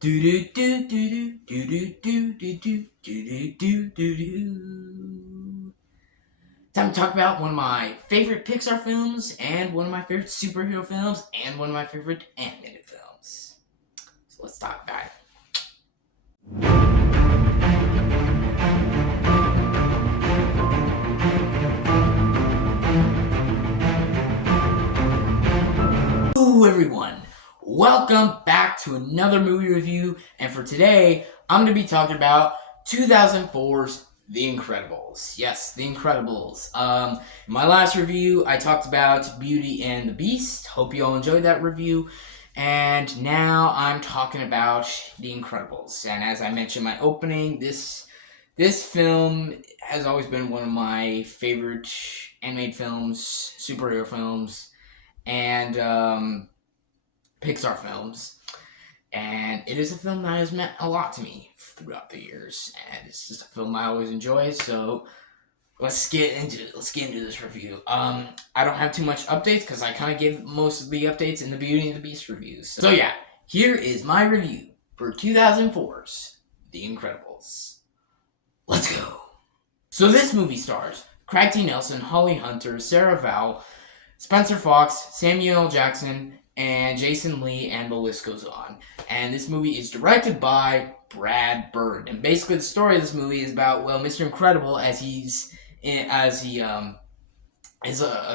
Do do do do do do do do do do do do do. Time to talk about one of my favorite Pixar films, and one of my favorite superhero films, and one of my favorite animated films. So let's talk about it. Hello everyone, welcome back to another movie review, and for today I'm going to be talking about 2004's The Incredibles. Yes, The Incredibles. In my last review I talked about Beauty and the Beast. Hope you all enjoyed that review. And now I'm talking about The Incredibles. And as I mentioned in my opening, this film has always been one of my favorite animated films, superhero films, and Pixar films. And it is a film that has meant a lot to me throughout the years, and it's just a film I always enjoy. So let's get into this review. I don't have too much updates because I kind of gave most of the updates in the Beauty and the Beast reviews. So yeah, here is my review for 2004's The Incredibles. Let's go. So this movie stars Craig T. Nelson, Holly Hunter, Sarah Vowell, Spencer Fox, Samuel L. Jackson, and Jason Lee, and the list goes on. And this movie is directed by Brad Bird. And basically the story of this movie is about, well, Mr. Incredible as he is a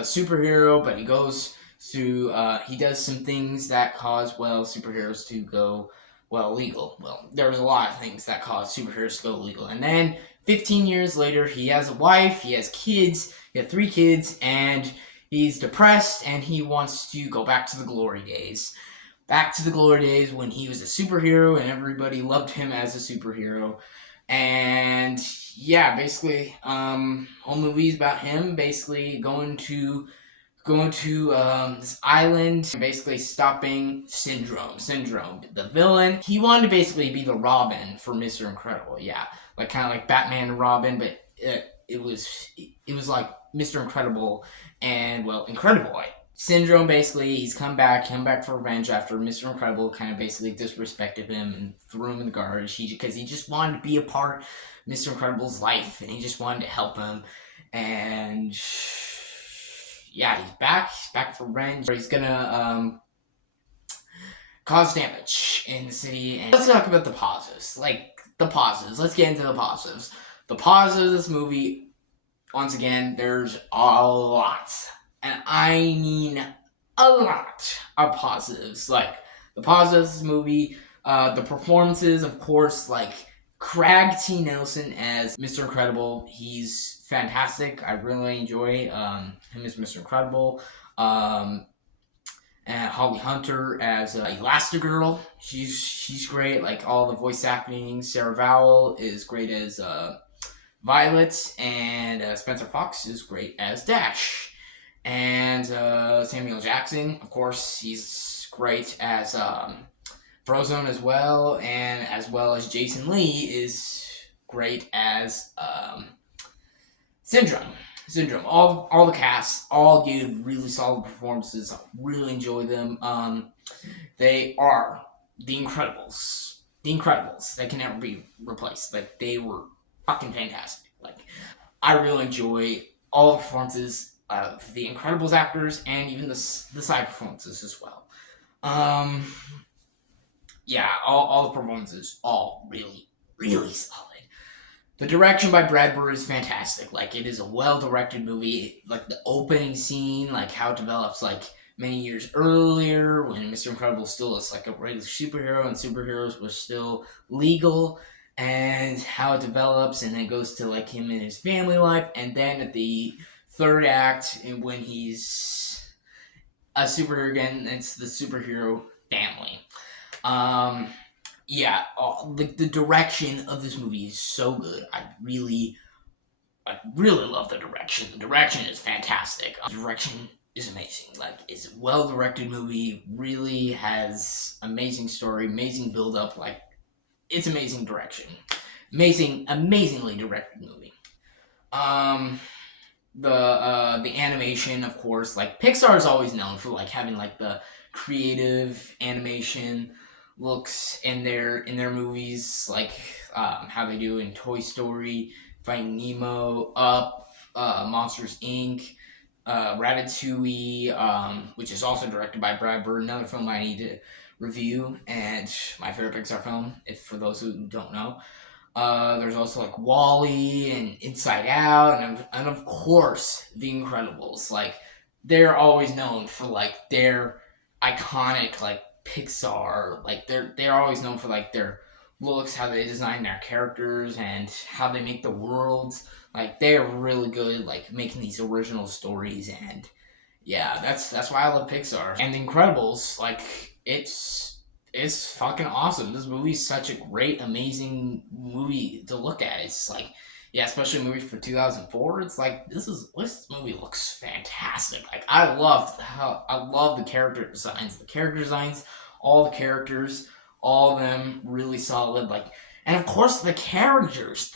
superhero, but he goes through, he does some things that cause, well, superheroes to go, well, illegal. Well, there's a lot of things that cause superheroes to go illegal. And then 15 years later, he has a wife, he has kids, he had 3 kids, and he's depressed, and he wants to go back to the glory days. Back to the glory days when he was a superhero and everybody loved him as a superhero. And yeah, basically, whole movie's about him basically going to this island, basically stopping Syndrome, the villain. He wanted to basically be the Robin for Mr. Incredible. Yeah, like kind of like Batman and Robin, but it was like Mr. Incredible and, well, Incredible Boy. Syndrome, basically, he's come back for revenge after Mr. Incredible kind of basically disrespected him and threw him in the garbage because he just wanted to be a part of Mr. Incredible's life, and he just wanted to help him. And yeah, he's back for revenge. He's gonna cause damage in the city. And let's talk about the positives. Let's get into the positives. The positives of this movie, once again, there's a lot. And I mean a lot of positives. Like, the positives of this movie, the performances, of course, like Craig T. Nelson as Mr. Incredible. He's fantastic. I really enjoy him as Mr. Incredible. And Holly Hunter as Elastigirl. She's great. Like, all the voice acting. Sarah Vowell is great as Violet, and Spencer Fox is great as Dash. And Samuel Jackson, of course, he's great as Frozone as well, and as well as Jason Lee is great as Syndrome. All the cast all give really solid performances. I really enjoy them. They are the Incredibles. The Incredibles. They can never be replaced. Like, they were fucking fantastic. Like, I really enjoy all the performances of the Incredibles actors, and even the side performances as well. Yeah, all the performances, all really, really solid. The direction by Brad Bird is fantastic. Like, it is a well-directed movie. Like, the opening scene, like, how it develops, like, many years earlier, when Mr. Incredible still is, like, a regular superhero, and superheroes were still legal, and how it develops, and then it goes to, like, him and his family life, and then at the third act, when he's a superhero again, it's the superhero family. Yeah, the direction of this movie is so good. I really love the direction. The direction is fantastic. The direction is amazing. Like, it's a well-directed movie, really has amazing story, amazing build-up. Like, it's amazing direction. Amazingly directed movie. The animation, of course, like, Pixar is always known for, like, having, like, the creative animation. looks in their movies, like how they do in Toy Story, Finding Nemo, Up, Monsters Inc., Ratatouille, which is also directed by Brad Bird, another film I need to review, and my favorite Pixar film, if for those who don't know. There's also like Wall-E and Inside Out, and of course The Incredibles. Like they're always known for like their iconic like Pixar. Like they're always known for like their looks, how they design their characters, and how they make the worlds. Like they're really good like making these original stories, and yeah, that's why I love Pixar. And The Incredibles, like it's fucking awesome. This movie is such a great, amazing movie to look at. It's like, yeah, especially a movie for 2004. It's like this movie looks fantastic. Like I love the character designs. The character designs, all the characters, all of them really solid. Like, and of course the characters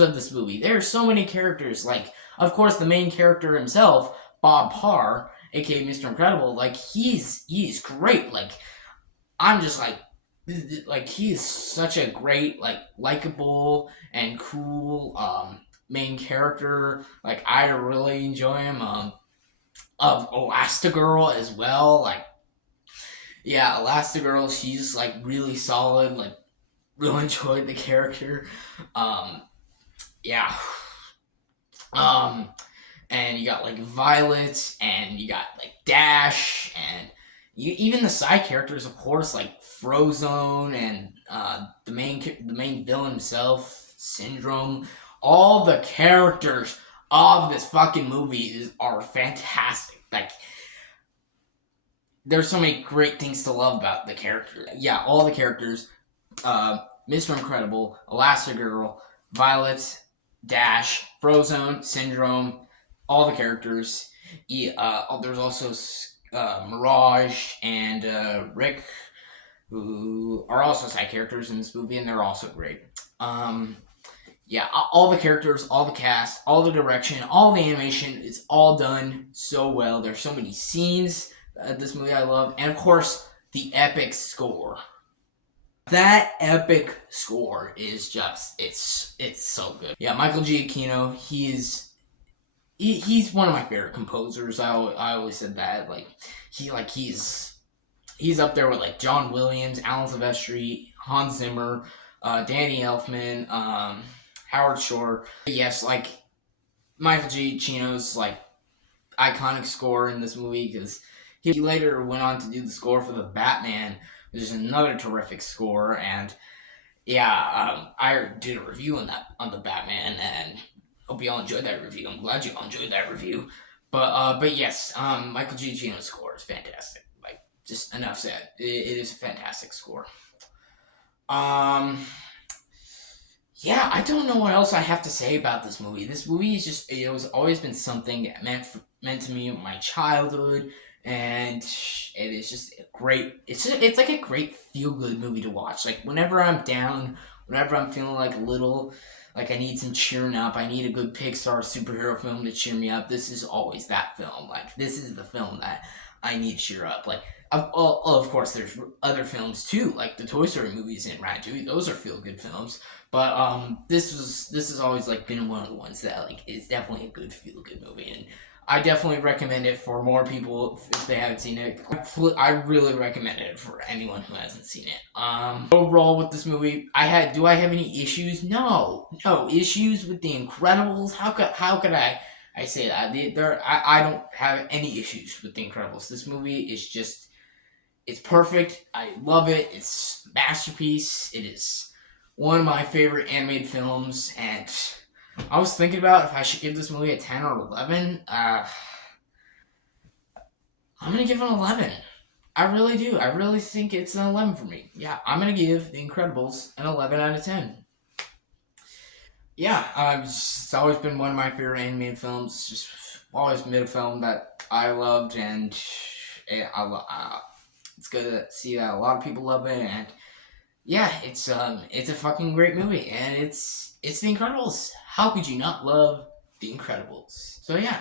of this movie. There are so many characters. Like, of course, the main character himself, Bob Parr, aka Mr. Incredible. Like he's great. Like I'm just like he is such a great like likable and cool main character. Like I really enjoy him. Of Elastigirl as well. Like yeah, Elastigirl, she's like really solid. Like really enjoyed the character. Um yeah. Um and you got like Violet, and you got like Dash, and even the side characters, of course, like Frozone, and the main villain himself, Syndrome. All the characters of this fucking movie are fantastic. Like there's so many great things to love about the character. Yeah, all the characters, Mr. Incredible, Elastigirl, Violet, Dash, Frozone, Syndrome, all the characters. There's also Mirage and Rick, who are also side characters in this movie, and they're also great. Yeah, all the characters, all the cast, all the direction, all the animation, it's all done so well. There's so many scenes this movie I love, and of course the epic score. That epic score is just it's so good. Yeah, Michael Giacchino, he's one of my favorite composers. I always said that he's up there with like John Williams, Alan Silvestri, Hans Zimmer, Danny Elfman, Howard Shore. Yes, like Michael Giacchino's like iconic score in this movie, because he later went on to do the score for the Batman, which is another terrific score. And yeah, I did a review on the Batman, and hope you all enjoyed that review. I'm glad you all enjoyed that review. But yes, Michael Giacchino's score is fantastic. Like, just enough said. It is a fantastic score. Um, yeah, I don't know what else I have to say about this movie. This movie is just, it was always been something that meant to me in my childhood, and it is just a great, it's like a great feel-good movie to watch. Like, whenever I'm down, whenever I'm feeling like little, like I need some cheering up, I need a good Pixar superhero film to cheer me up, this is always that film. Like, this is the film that I need to cheer up. Like, of course, there's other films too, like the Toy Story movies and Ratatouille. Those are feel-good films. But this has always like been one of the ones that like is definitely a good feel-good movie, and I definitely recommend it for more people if they haven't seen it. I really recommend it for anyone who hasn't seen it. Overall with this movie, do I have any issues? No issues with The Incredibles. How could I say that? I don't have any issues with The Incredibles. This movie is just, it's perfect. I love it. It's a masterpiece. It is one of my favorite animated films, and I was thinking about if I should give this movie a 10 or 11. I'm gonna give it an 11. I really do. I really think it's an 11 for me. Yeah, I'm gonna give The Incredibles an 11 out of 10. Yeah, it's always been one of my favorite animated films. Just always been a film that I loved, and it's good to see that a lot of people love it, and yeah, it's a fucking great movie, and it's The Incredibles. How could you not love The Incredibles? So yeah,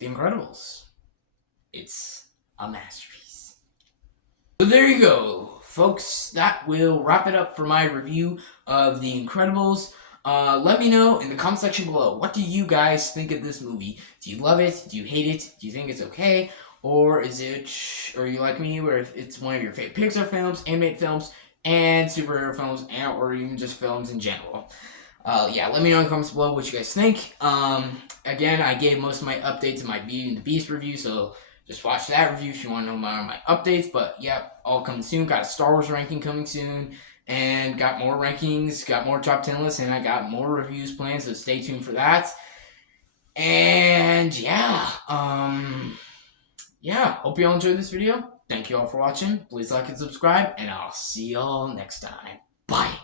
The Incredibles. It's a masterpiece. So there you go, folks, that will wrap it up for my review of The Incredibles. Let me know in the comment section below, what do you guys think of this movie? Do you love it? Do you hate it? Do you think it's okay? Or is it, or you like me, where it's one of your favorite Pixar films, animated films, and superhero films, and or even just films in general? Yeah, let me know in the comments below what you guys think. Again, I gave most of my updates in my Beauty and the Beast review, so just watch that review if you want to know more of my updates. But yeah, all coming soon. Got a Star Wars ranking coming soon, and got more rankings, got more top 10 lists, and I got more reviews planned, so stay tuned for that. And yeah, hope you all enjoyed this video. Thank you all for watching. Please like and subscribe, and I'll see y'all next time. Bye.